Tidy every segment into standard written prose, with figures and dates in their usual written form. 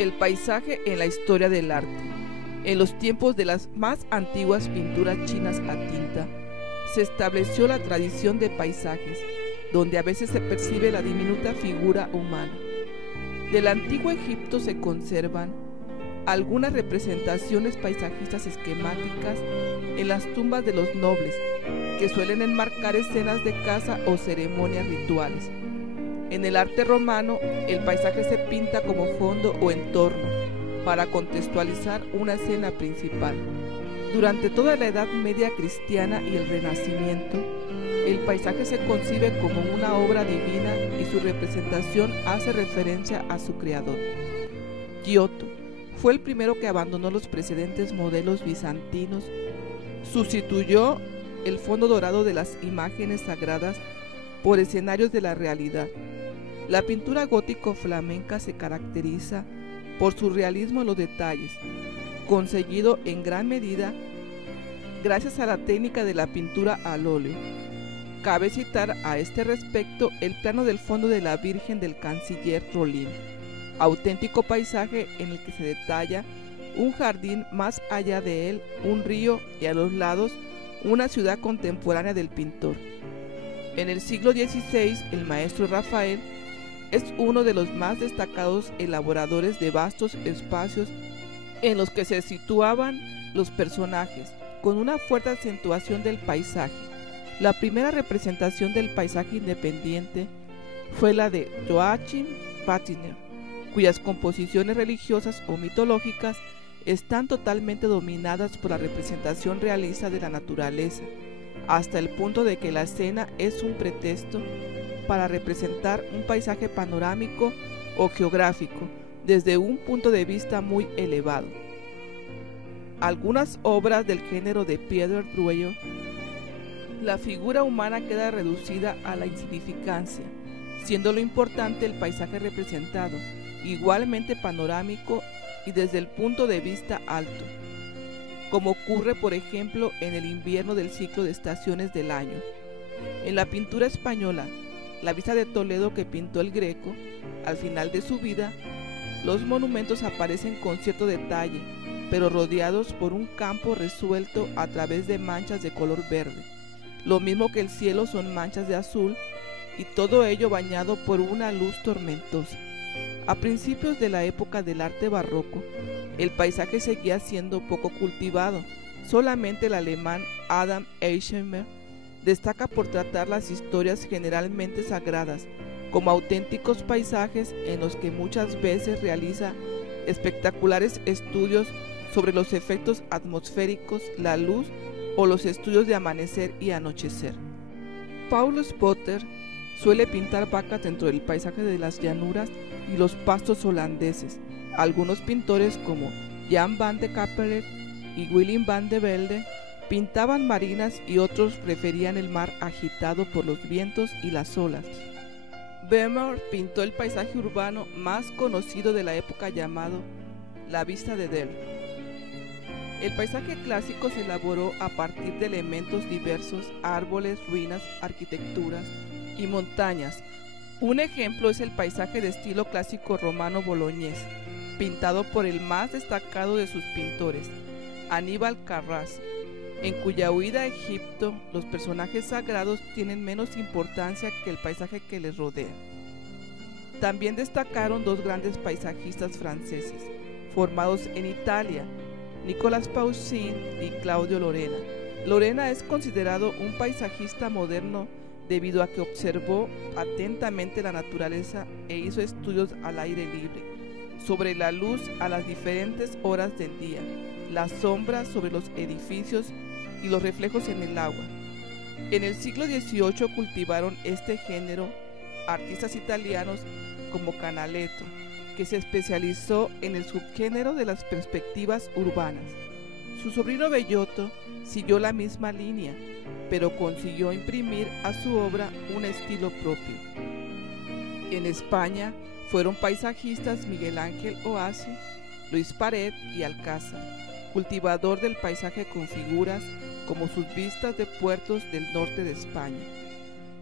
El paisaje en la historia del arte. En los tiempos de las más antiguas pinturas chinas a tinta, se estableció la tradición de paisajes, donde a veces se percibe la diminuta figura humana. Del antiguo Egipto se conservan algunas representaciones paisajistas esquemáticas en las tumbas de los nobles, que suelen enmarcar escenas de caza o ceremonias rituales. En el arte romano, el paisaje se pinta como fondo o entorno para contextualizar una escena principal. Durante toda la Edad Media cristiana y el Renacimiento, el paisaje se concibe como una obra divina y su representación hace referencia a su creador. Giotto fue el primero que abandonó los precedentes modelos bizantinos, sustituyó el fondo dorado de las imágenes sagradas por escenarios de la realidad. La pintura gótico-flamenca se caracteriza por su realismo en los detalles, conseguido en gran medida gracias a la técnica de la pintura al óleo. Cabe citar a este respecto el plano del fondo de la Virgen del Canciller Rollin, auténtico paisaje en el que se detalla un jardín, más allá de él un río y a los lados una ciudad contemporánea del pintor. En el siglo XVI, el maestro Rafael es uno de los más destacados elaboradores de vastos espacios en los que se situaban los personajes, con una fuerte acentuación del paisaje. La primera representación del paisaje independiente fue la de Joachim Patinel, cuyas composiciones religiosas o mitológicas están totalmente dominadas por la representación realista de la naturaleza, hasta el punto de que la escena es un pretexto para representar un paisaje panorámico o geográfico desde un punto de vista muy elevado. Algunas obras del género de Pierre Bruegel, la figura humana queda reducida a la insignificancia, siendo lo importante el paisaje representado, igualmente panorámico y desde el punto de vista alto, como ocurre por ejemplo en el invierno del ciclo de estaciones del año. En la pintura española, la vista de Toledo que pintó el Greco, al final de su vida, los monumentos aparecen con cierto detalle, pero rodeados por un campo resuelto a través de manchas de color verde. Lo mismo que el cielo son manchas de azul, y todo ello bañado por una luz tormentosa. A principios de la época del arte barroco, el paisaje seguía siendo poco cultivado. Solamente el alemán Adam Eichheimer destaca por tratar las historias generalmente sagradas como auténticos paisajes en los que muchas veces realiza espectaculares estudios sobre los efectos atmosféricos, la luz o los estudios de amanecer y anochecer. Paul Spotter suele pintar vacas dentro del paisaje de las llanuras y los pastos holandeses. Algunos pintores como Jan van de Capellet y Willem van de Velde pintaban marinas y otros preferían el mar agitado por los vientos y las olas. Vermeer pintó el paisaje urbano más conocido de la época llamado la Vista de Delft. El paisaje clásico se elaboró a partir de elementos diversos, árboles, ruinas, arquitecturas y montañas. Un ejemplo es el paisaje de estilo clásico romano boloñés, pintado por el más destacado de sus pintores, Aníbal Carracci, en cuya huida a Egipto los personajes sagrados tienen menos importancia que el paisaje que les rodea. También destacaron dos grandes paisajistas franceses, formados en Italia, Nicolas Poussin y Claudio Lorena. Lorena es considerado un paisajista moderno debido a que observó atentamente la naturaleza e hizo estudios al aire libre, sobre la luz a las diferentes horas del día, las sombras sobre los edificios y los reflejos en el agua. En el siglo XVIII cultivaron este género artistas italianos como Canaletto, que se especializó en el subgénero de las perspectivas urbanas. Su sobrino Bellotto siguió la misma línea, pero consiguió imprimir a su obra un estilo propio. En España fueron paisajistas Miguel Ángel Oasi, Luis Paret y Alcázar, cultivador del paisaje con figuras como sus vistas de puertos del norte de España.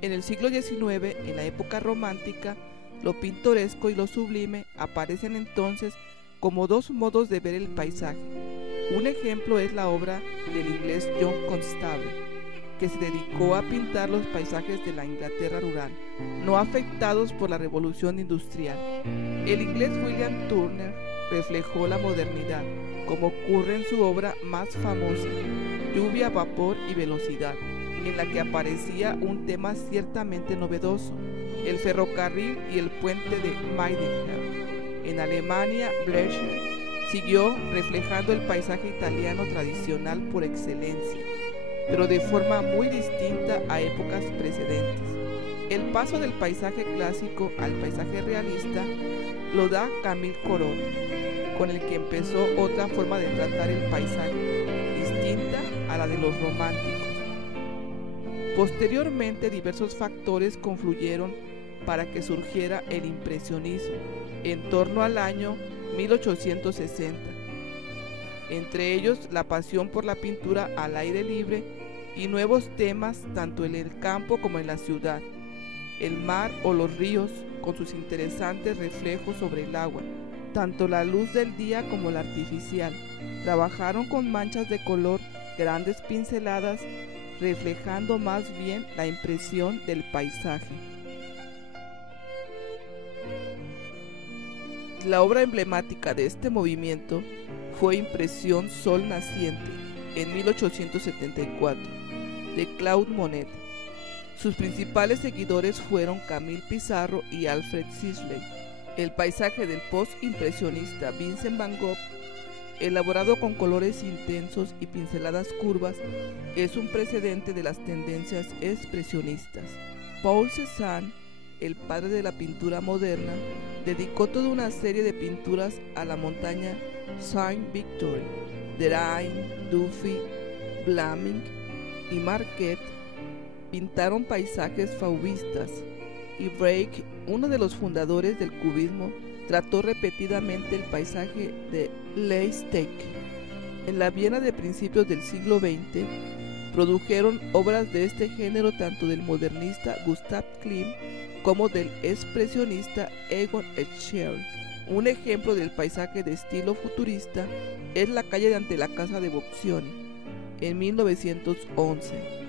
En el siglo XIX, en la época romántica, lo pintoresco y lo sublime aparecen entonces como dos modos de ver el paisaje. Un ejemplo es la obra del inglés John Constable, que se dedicó a pintar los paisajes de la Inglaterra rural, no afectados por la revolución industrial. El inglés William Turner reflejó la modernidad, como ocurre en su obra más famosa, Lluvia, Vapor y Velocidad, en la que aparecía un tema ciertamente novedoso, el ferrocarril y el puente de Maidenhead. En Alemania, Blechner siguió reflejando el paisaje italiano tradicional por excelencia, pero de forma muy distinta a épocas precedentes. El paso del paisaje clásico al paisaje realista lo da Camille Corot, con el que empezó otra forma de tratar el paisaje, distinta a la de los románticos. Posteriormente, diversos factores confluyeron para que surgiera el impresionismo, en torno al año 1860. Entre ellos, la pasión por la pintura al aire libre y nuevos temas tanto en el campo como en la ciudad, el mar o los ríos con sus interesantes reflejos sobre el agua, tanto la luz del día como la artificial. Trabajaron con manchas de color, grandes pinceladas, reflejando más bien la impresión del paisaje. La obra emblemática de este movimiento fue Impresión Sol Naciente, en 1874, de Claude Monet. Sus principales seguidores fueron Camille Pissarro y Alfred Sisley. El paisaje del post-impresionista Vincent van Gogh, elaborado con colores intensos y pinceladas curvas, es un precedente de las tendencias expresionistas. Paul Cézanne, el padre de la pintura moderna, dedicó toda una serie de pinturas a la montaña Saint-Victor. Derain, Dufy, Vlaminck y Marquet pintaron paisajes fauvistas, y Braque, uno de los fundadores del cubismo, trató repetidamente el paisaje de Leistec. En la Viena de principios del siglo XX, produjeron obras de este género tanto del modernista Gustav Klimt como del expresionista Egon Schiele. Un ejemplo del paisaje de estilo futurista es la calle de ante la casa de Boccioni, en 1911.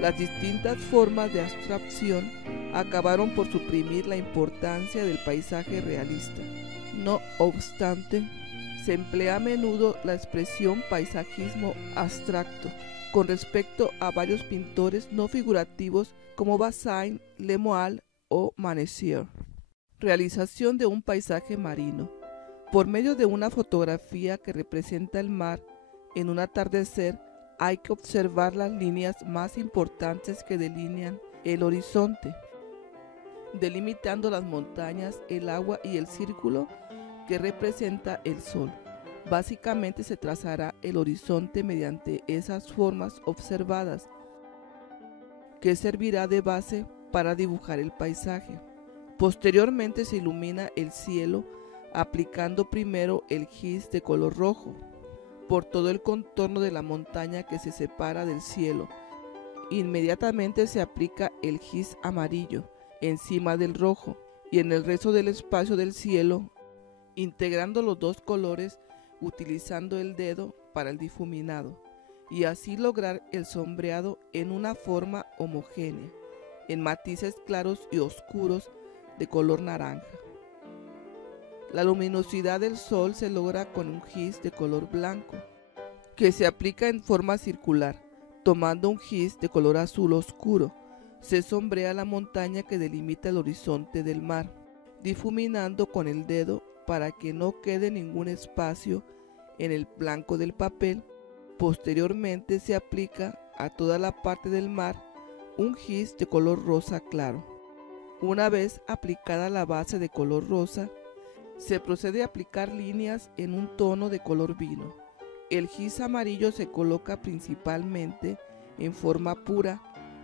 Las distintas formas de abstracción acabaron por suprimir la importancia del paisaje realista. No obstante, se emplea a menudo la expresión paisajismo abstracto con respecto a varios pintores no figurativos como Bazin, Lemoal o Manessier. Realización de un paisaje marino. Por medio de una fotografía que representa el mar en un atardecer, hay que observar las líneas más importantes que delinean el horizonte, delimitando las montañas, el agua y el círculo que representa el sol. Básicamente se trazará el horizonte mediante esas formas observadas, que servirá de base para dibujar el paisaje. Posteriormente se ilumina el cielo aplicando primero el gis de color rojo por todo el contorno de la montaña que se separa del cielo. Inmediatamente se aplica el gis amarillo encima del rojo y en el resto del espacio del cielo, integrando los dos colores utilizando el dedo para el difuminado, y así lograr el sombreado en una forma homogénea, en matices claros y oscuros de color naranja. La luminosidad del sol se logra con un gis de color blanco, que se aplica en forma circular. Tomando un gis de color azul oscuro, se sombrea la montaña que delimita el horizonte del mar, difuminando con el dedo para que no quede ningún espacio en el blanco del papel. Posteriormente se aplica a toda la parte del mar un gis de color rosa claro. Una vez aplicada la base de color rosa, se procede a aplicar líneas en un tono de color vino. El gis amarillo se coloca principalmente en forma pura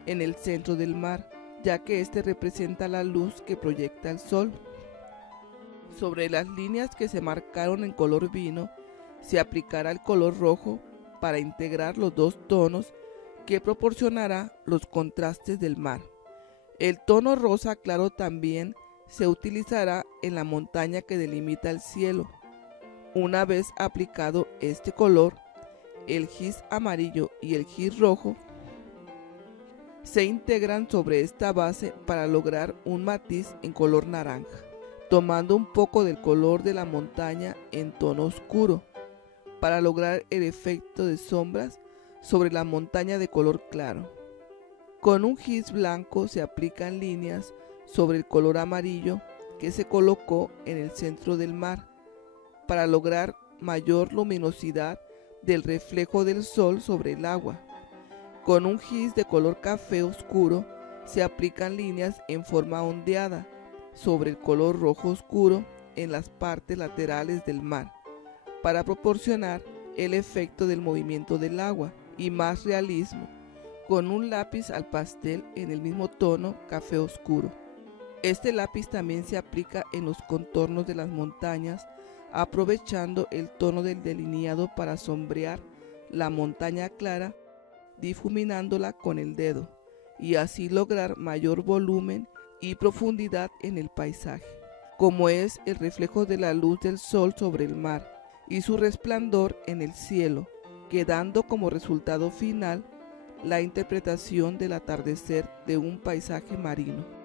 en el centro del mar, ya que este representa la luz que proyecta el sol. Sobre las líneas que se marcaron en color vino, se aplicará el color rojo para integrar los dos tonos que proporcionará los contrastes del mar. El tono rosa claro también se utilizará en la montaña que delimita el cielo. Una vez aplicado este color, el gis amarillo y el gis rojo se integran sobre esta base para lograr un matiz en color naranja, tomando un poco del color de la montaña en tono oscuro, para lograr el efecto de sombras sobre la montaña de color claro. Con un gis blanco se aplican líneas sobre el color amarillo que se colocó en el centro del mar, para lograr mayor luminosidad del reflejo del sol sobre el agua. Con un gis de color café oscuro se aplican líneas en forma ondeada sobre el color rojo oscuro en las partes laterales del mar, para proporcionar el efecto del movimiento del agua y más realismo, con un lápiz al pastel en el mismo tono café oscuro. Este lápiz también se aplica en los contornos de las montañas, aprovechando el tono del delineado para sombrear la montaña clara, difuminándola con el dedo, y así lograr mayor volumen y profundidad en el paisaje, como es el reflejo de la luz del sol sobre el mar y su resplandor en el cielo, quedando como resultado final la interpretación del atardecer de un paisaje marino.